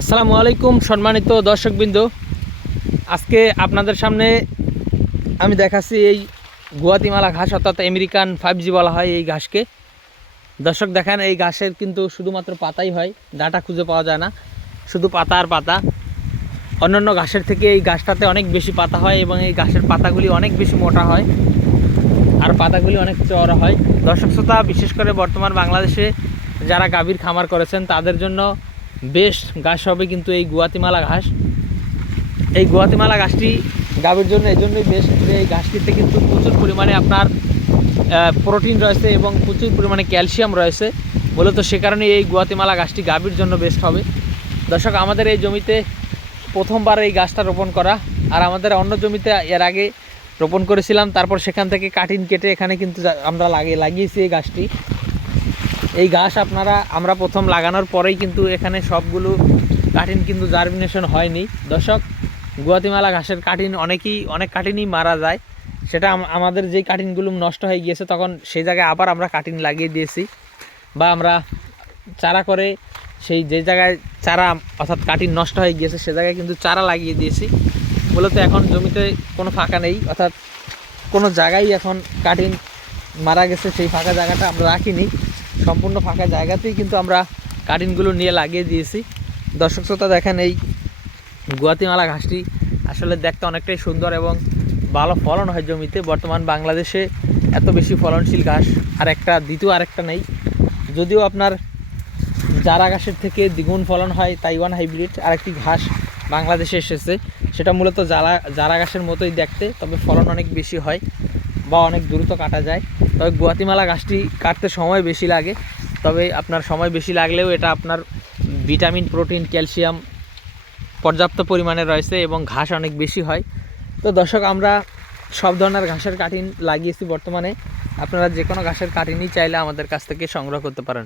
আসসালামু আলাইকুম সম্মানিত দর্শকবৃন্দ। আজকে আপনাদের সামনে আমি দেখাচ্ছি এই গুয়াতিমালা ঘাস, অর্থাৎ আমেরিকান ফাইভ জি বলা হয় এই ঘাসকে। দর্শক দেখেন, এই ঘাসের কিন্তু শুধুমাত্র পাতাই হয়, ডাটা খুঁজে পাওয়া যায় না, শুধু পাতা আর পাতা। অন্যান্য ঘাসের থেকে এই ঘাসটাতে অনেক বেশি পাতা হয় এবং এই ঘাসের পাতাগুলি অনেক বেশি মোটা হয় আর পাতাগুলি অনেক চওড়া হয়। দর্শক শ্রোতা, বিশেষ করে বর্তমান বাংলাদেশে যারা গাভীর খামার করেছেন, তাদের জন্য বেস্ট ঘাস হবে কিন্তু এই গুয়াতিমালা ঘাস। এই গুয়াতিমালা ঘাসটি গাভীর জন্য, এই জন্যই বেস্ট এই ঘাসটিতে কিন্তু প্রচুর পরিমাণে আপনার প্রোটিন রয়েছে এবং প্রচুর পরিমাণে ক্যালসিয়াম রয়েছে। মূলত সে কারণে এই গুয়াতিমালা ঘাসটি গাভীর জন্য বেস্ট হবে। দর্শক, আমাদের এই জমিতে প্রথমবার এই গাছটা রোপণ করা। আর আমাদের অন্য জমিতে এর আগে রোপণ করেছিলাম, তারপর সেখান থেকে কাটিন কেটে এখানে কিন্তু আমরা লাগিয়ে লাগিয়েছি এই গাছটি এই ঘাস আপনারা, আমরা প্রথম লাগানোর পরেই কিন্তু এখানে সবগুলো কাটিন কিন্তু জার্মিনেশন হয়নি। দর্শক, গুয়াতিমালা ঘাসের কাটিন অনেকেই, অনেক কাটিনই মারা যায়। সেটা আমাদের যেই কাটিনগুলো নষ্ট হয়ে গিয়েছে, তখন সেই জায়গায় আবার আমরা কাটিন লাগিয়ে দিয়েছি। বা আমরা চারা করে সেই যে জায়গায় চারা, অর্থাৎ কাটিন নষ্ট হয়ে গিয়েছে, সে জায়গায় কিন্তু চারা লাগিয়ে দিয়েছি। মূলত এখন জমিতে কোনো ফাঁকা নেই, অর্থাৎ কোনো জায়গায় এখন কাটিন মারা গেছে, সেই ফাঁকা জায়গাটা আমরা রাখিনি। সম্পূর্ণ ফাঁকা জায়গাতেই কিন্তু আমরা কাটিনগুলো নিয়ে লাগিয়ে দিয়েছি। দর্শক শ্রোতা দেখেন এই গুয়াতিমালা ঘাসটি আসলে দেখতে অনেকটাই সুন্দর এবং ভালো ফলন হয় জমিতে। বর্তমান বাংলাদেশে এত বেশি ফলনশীল ঘাস আর একটা দ্বিতীয় আরেকটা নেই। যদিও আপনার জারা ঘাসের থেকে দ্বিগুণ ফলন হয় তাইওয়ান হাইব্রিড আরেকটি ঘাস বাংলাদেশে এসেছে। সেটা মূলত জারা জারা ঘাসের মতোই দেখতে, তবে ফলন অনেক বেশি হয়। বা অনেক দ্রুত কাটা যায়। তবে গুয়াতিমালা গাছটি কাটতে সময় বেশি লাগে। তবে আপনার সময় বেশি লাগলেও এটা আপনার ভিটামিন, প্রোটিন, ক্যালসিয়াম পর্যাপ্ত পরিমাণে রয়েছে এবং ঘাস অনেক বেশি হয়। তো দর্শক, আমরা সব ধরনের ঘাসের কাটিন লাগিয়েছি বর্তমানে। আপনারা যে কোনো ঘাসের কাটিনই চাইলে আমাদের কাছ থেকে সংগ্রহ করতে পারেন।